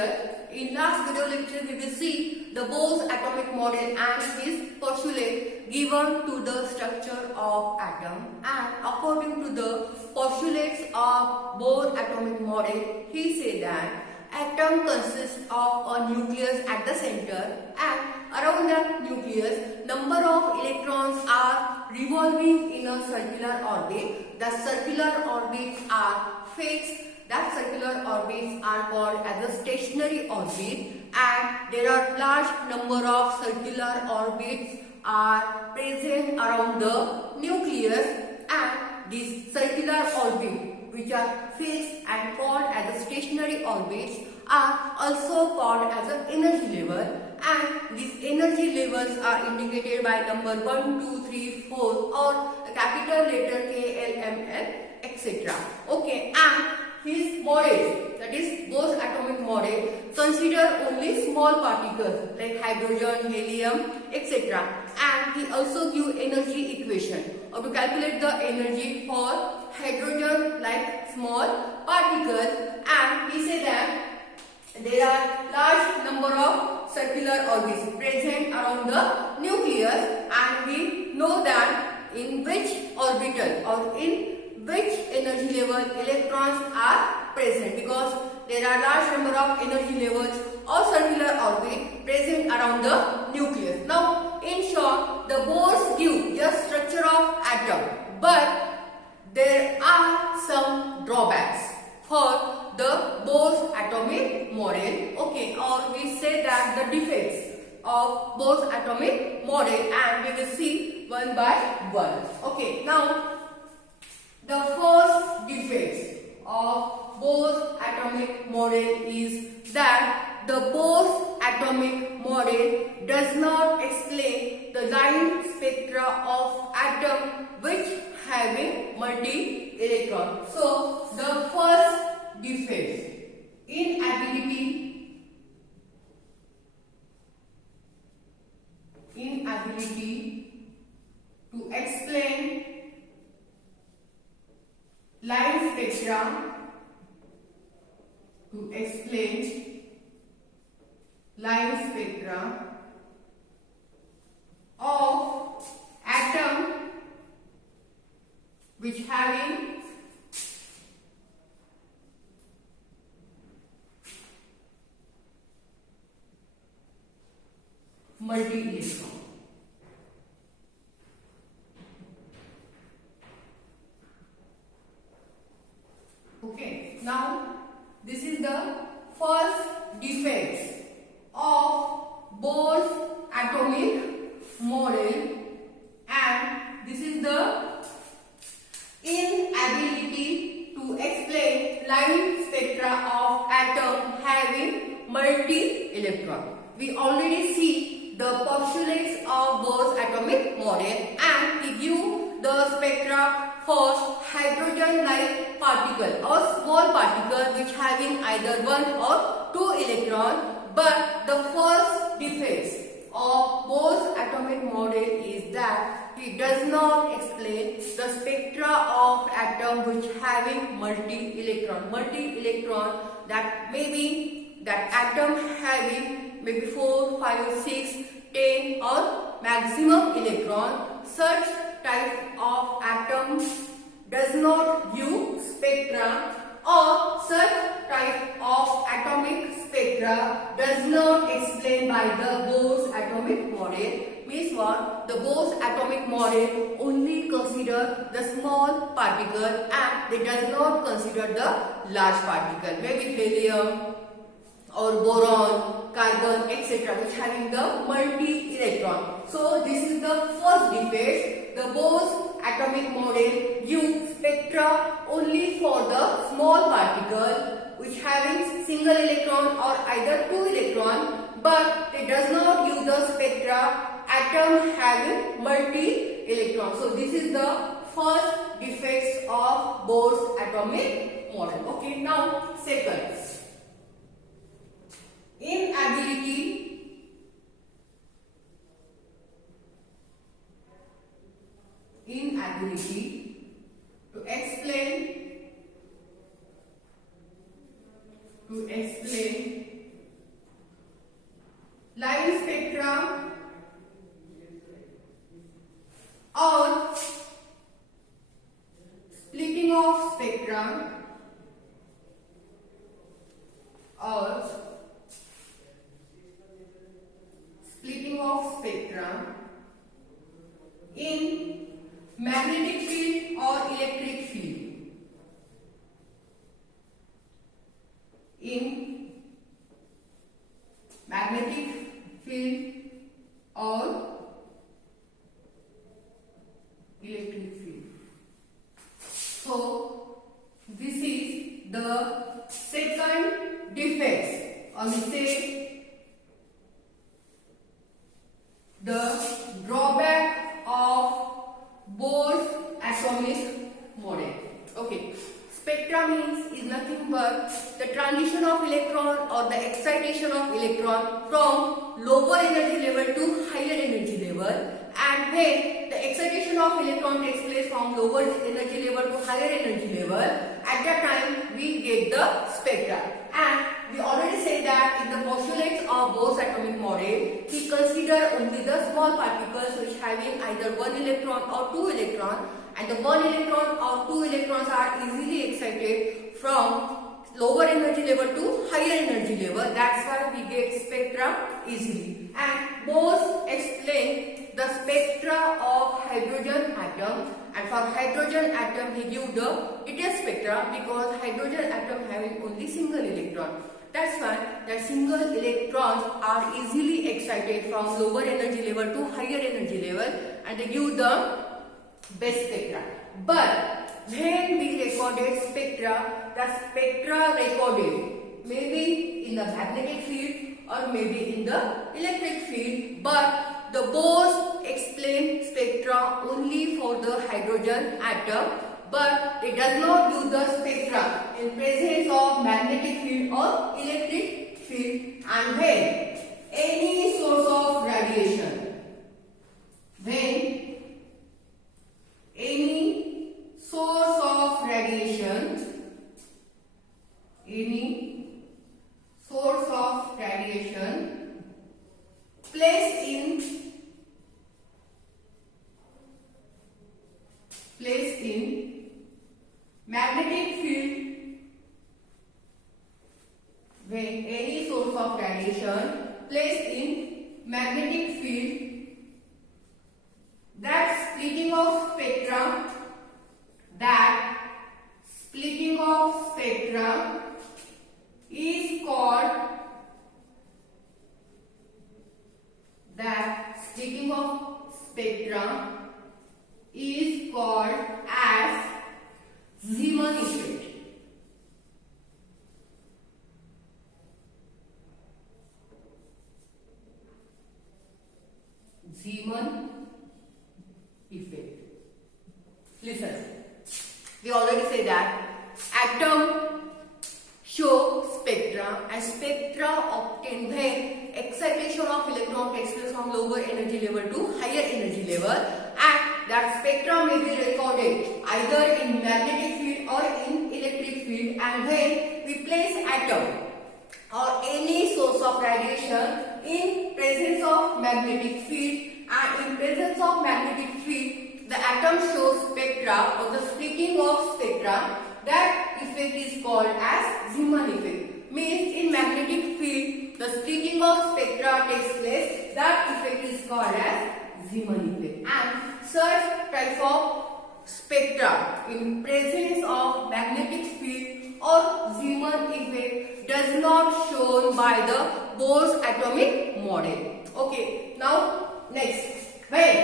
lecture. In last video lecture, we will see the Bohr's atomic model and his postulate given to the structure of atom. And according to the postulates of Bohr atomic model, he said that atom consists of a nucleus at the center, and around the nucleus, number of electrons are revolving in a circular orbit. The circular orbits are fixed. That circular orbits are called as a stationary orbit, and there are large number of circular orbits are present around the nucleus, and these circular orbits, which are fixed and called as a stationary orbits, are also called as an energy level, and these energy levels are indicated by number 1, 2, 3, 4 or a capital letter K, L, M, N, etc. Okay, and his model, that is Bohr's atomic model, consider only small particles like hydrogen, helium, etc. And he also give energy equation or to calculate the energy for hydrogen like small particles, and he said that there are large number of circular orbits present around the nucleus, and we know that in which orbital or in which energy level electrons are present, because there are large number of energy levels or circular orbit present around the nucleus. Now, in short, the Bohr's give the structure of atom, but there are some drawbacks for the Bohr's atomic model. Okay, or we say that the defects of Bohr's atomic model, and we will see one by one. Okay, now the first defect of Bohr's atomic model is that the Bohr's atomic model does not explain the line spectra of atom which having multi-electron. So the first defect, inability to explain line spectra, of atom which having multi-electron. Okay, now this is the first defect of Bohr's atomic model, and this is the inability to explain line spectra of atom having multi-electron. We already see the postulates of Bohr's atomic model, and he give the spectra for hydrogen-like particle or small particle which having either 1 or 2 electron. But the first defect of Bohr's atomic model is that he does not explain the spectra of atom which having multi-electron. Multi-electron, that maybe that atom having maybe 4, 5, 6, 10 or maximum electron. Such type of atom does not give spectra, or such type of atomic spectra does not explain by the Bohr's atomic model. Means what? The Bohr's atomic model only consider the small particle, and it does not consider the large particle, maybe helium or boron, carbon, etc., which having the multi-electron. So this is the first defect. The Bohr's atomic model gives spectra only for the small particle which having single electron or either 2 electron, but it does not give the spectra atom having multi-electron. So this is the first defects of Bohr's atomic model. Okay, now second, inability to explain spectra or splitting of spectra in magnetic field or electric field. In magnetic field or electric field. So this is the second defect, or we say the drawback of Bohr's atomic model. Okay, spectra means is nothing but the transition of electron or the excitation of electron from lower energy level to higher energy level. And when the excitation of electron takes place from lower energy level to higher energy level, at that time we get the spectra. And we already said that in the postulates of Bohr's atomic model, he considered only the small particles which having either one electron or two electrons, and the one electron or two electrons are easily excited from lower energy level to higher energy level. That's why we get spectra easily. And Bohr explained the spectra of hydrogen atom, and for hydrogen atom he give the detailed spectra because hydrogen atom having only single electron. That's why that single electrons are easily excited from lower energy level to higher energy level, and they give the best spectra. But when we recorded spectra, the spectra recorded maybe in the magnetic field or maybe in the electric field, but the Bohr explained spectra only for the hydrogen atom, but it does not do the spectra in presence of magnetic field or electric field. And when any source of radiation, when any source of radiation, any source of radiation placed in magnetic field, when any source of radiation placed in magnetic field, that splitting of spectra, is called, as Zeeman effect. Zeeman effect. Listen, we already say that atom show spectra, and spectra obtained when excitation of electron takes place from lower energy level to higher energy level, and that spectra may be recorded either in magnetic field or in electric field. And when we place atom or any source of radiation in presence of magnetic field, and in presence of magnetic field, the atom shows spectra or the splitting of spectra. That effect is called as Zeeman effect. Means in magnetic field, the splitting of spectra takes place. That effect is called as Zeeman effect. And such type of spectra in presence of magnetic field or Zeeman effect does not shown by the Bohr's atomic model. Okay, now next, when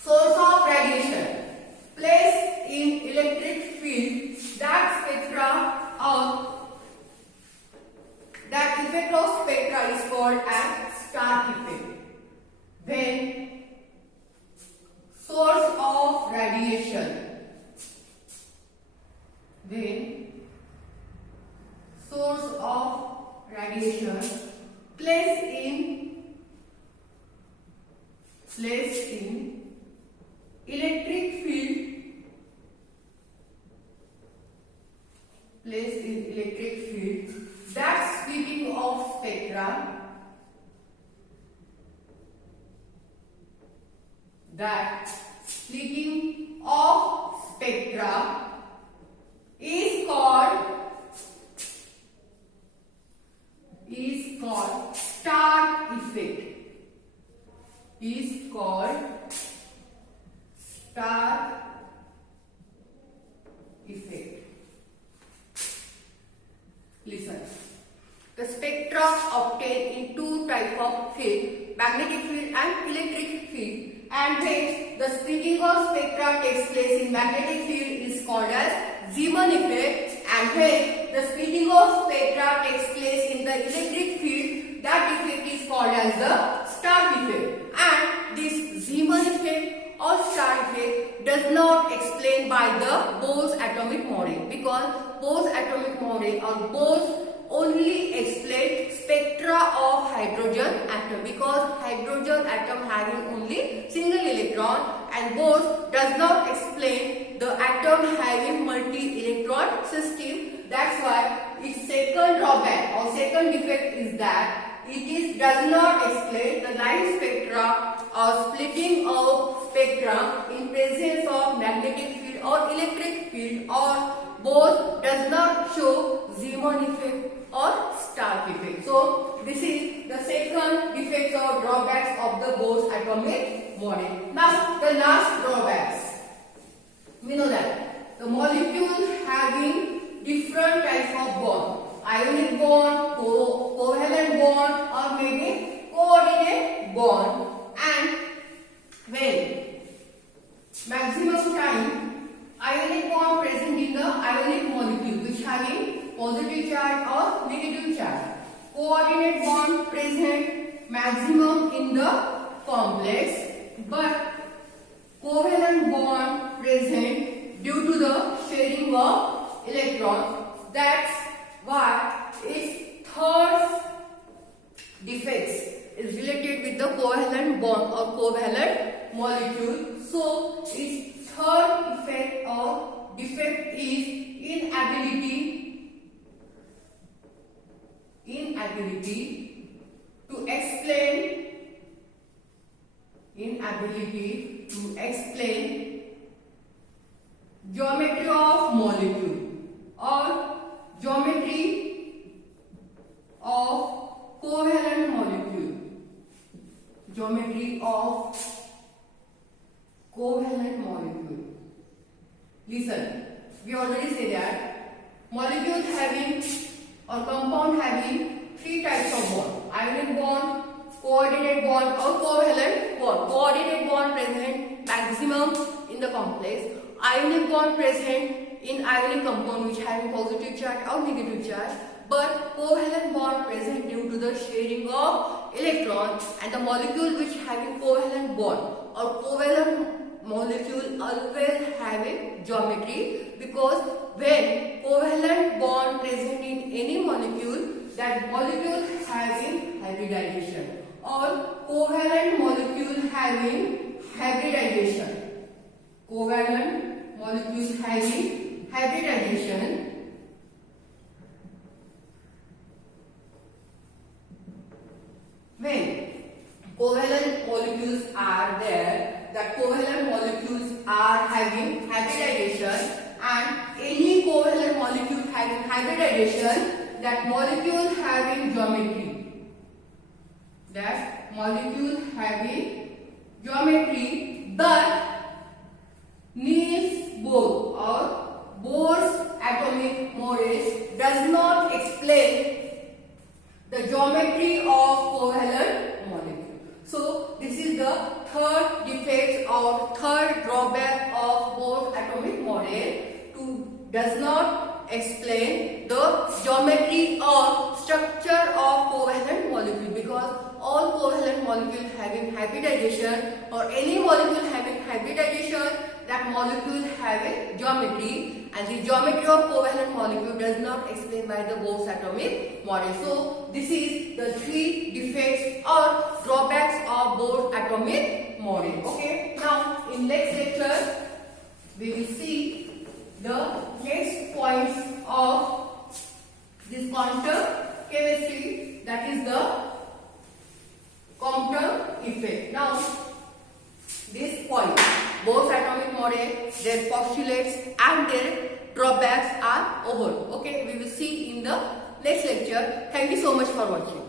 source of radiation placed in electric field, that spectra or that effect of spectra is called as star effect. When source of radiation, placed in electric field, that splitting of spectra, is called star effect. Listen. The spectra obtained in two types of field, magnetic field and electric field. And hence, the splitting of spectra takes place in magnetic field is called as Zeeman effect. And hence, the splitting of spectra takes place in the electric field. That effect is called as the Stark effect. And this Zeeman effect or Stark effect does not explain by the Bohr's atomic model, because Bohr's atomic model or Bohr's only explain spectra of hydrogen atom, because hydrogen atom having only single electron, and Bohr does not explain the atom having multi-electron system. That's why its second drawback or second defect is that it does not explain the line spectra or splitting of spectra in presence of magnetic field or electric field, or both does not show Zeeman effect or Stark effect. So this is the second defects or drawbacks of the Bohr's atomic model. Now the last drawbacks. We know that the molecules having different types of bond, ionic bond, covalent bond, or maybe coordinate bond, and when maximum time ionic bond present in the ionic molecule which having positive charge or negative charge, coordinate bond present maximum in the complex, but covalent bond present due to the sharing of electrons. That's why its third defects is related with the covalent bond or covalent molecule. So its third effect or defect is inability to explain geometry of molecule or geometry of covalent molecule. Geometry of covalent molecule. Listen, we already said that molecules having or compound having three types of bond: ionic bond, coordinate bond, or covalent bond. Coordinate bond present maximum in the complex, ionic bond present in ionic compound which having positive charge or negative charge, but covalent bond present due to the sharing of electrons, and the molecule which having covalent bond or covalent molecule always having geometry, because when covalent bond present in any molecule, that molecule having hybridization, or covalent molecule having hybridization. Covalent molecule having hybridization. When covalent molecules are there, that covalent molecules are having hybridization, and any covalent molecule having hybridization, that molecule having geometry. That molecule having geometry, but Niels Bohr or Bohr's atomic model does not explain the geometry of covalent molecule. So this is the third defect or third drawback of Bohr's atomic model, does not explain the geometry or structure of covalent molecule, because all covalent molecules having hybridization or any molecule having hybridization, that molecule having geometry, and the geometry of covalent molecule does not explain by the Bohr's atomic model. So this is the three defects or drawbacks of Bohr's atomic model. Okay, now in next lecture we will see the next points of this quantum chemistry, that is the Compton effect. Now this point, Bohr's atomic model, their postulates and their drawbacks are over. Okay, we will see in the next lecture. Thank you so much for watching.